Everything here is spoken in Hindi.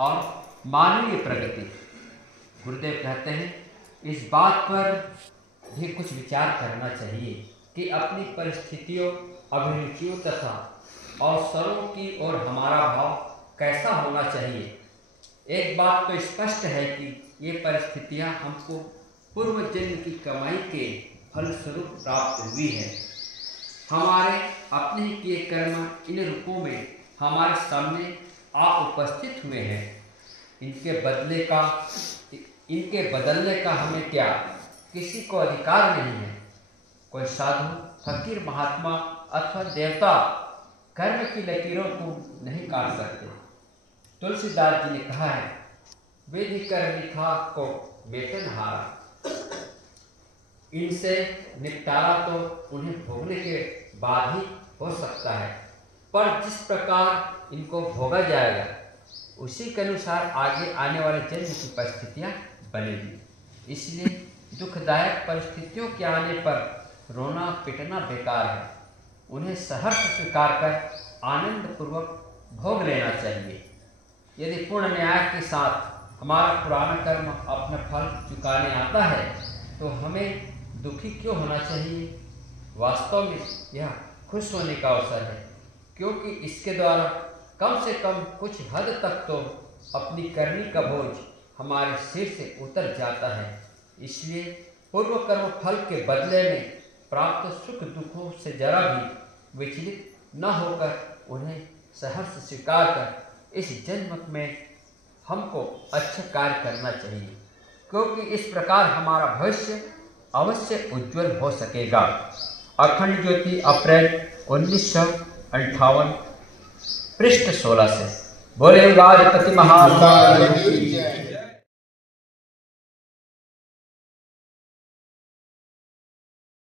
और मानवीय प्रगति। गुरुदेव कहते हैं इस बात पर भी कुछ विचार करना चाहिए कि अपनी परिस्थितियों, अभिरुचियों तथा अवसरों की ओर हमारा भाव कैसा होना चाहिए। एक बात तो स्पष्ट है कि ये परिस्थितियां हमको पूर्व जन्म की कमाई के फलस्वरूप प्राप्त हुई है। हमारे अपने ही किए कर्म इन रूपों में हमारे सामने आ उपस्थित हुए हैं। इनके बदलने का हमें क्या किसी को अधिकार नहीं है। कोई साधु, फकीर, महात्मा अथवा देवता कर्म की लकीरों को नहीं काट सकते। तुलसीदास जी ने कहा है, विधि कर लिखा को वेतन हारा। इनसे निपटारा तो उन्हें भोगने के बाद ही हो सकता है, पर जिस प्रकार इनको भोगा जाएगा उसी के अनुसार आगे आने वाले जन्म की परिस्थितियां बनेगी। इसलिए दुखदायक परिस्थितियों के आने पर रोना पिटना बेकार है। उन्हें सहर्ष स्वीकार कर आनंद पूर्वक भोग लेना चाहिए। यदि पूर्ण न्याय के साथ हमारा पुराना कर्म अपना फल चुकाने आता है तो हमें दुखी क्यों होना चाहिए। वास्तव में यह खुश होने का अवसर है, क्योंकि इसके द्वारा कम से कम कुछ हद तक तो अपनी करनी का बोझ हमारे सिर से उतर जाता है। इसलिए पूर्व कर्म फल के बदले में प्राप्त सुख दुखों से जरा भी विचलित न होकर उन्हें सहर्ष स्वीकार कर इस जन्म में हमको अच्छा कार्य करना चाहिए, क्योंकि इस प्रकार हमारा भविष्य अवश्य उज्जवल हो सकेगा। अखंड ज्योति, अप्रैल 1958, पृष्ठ 16 से। बोले राजपति महाराज।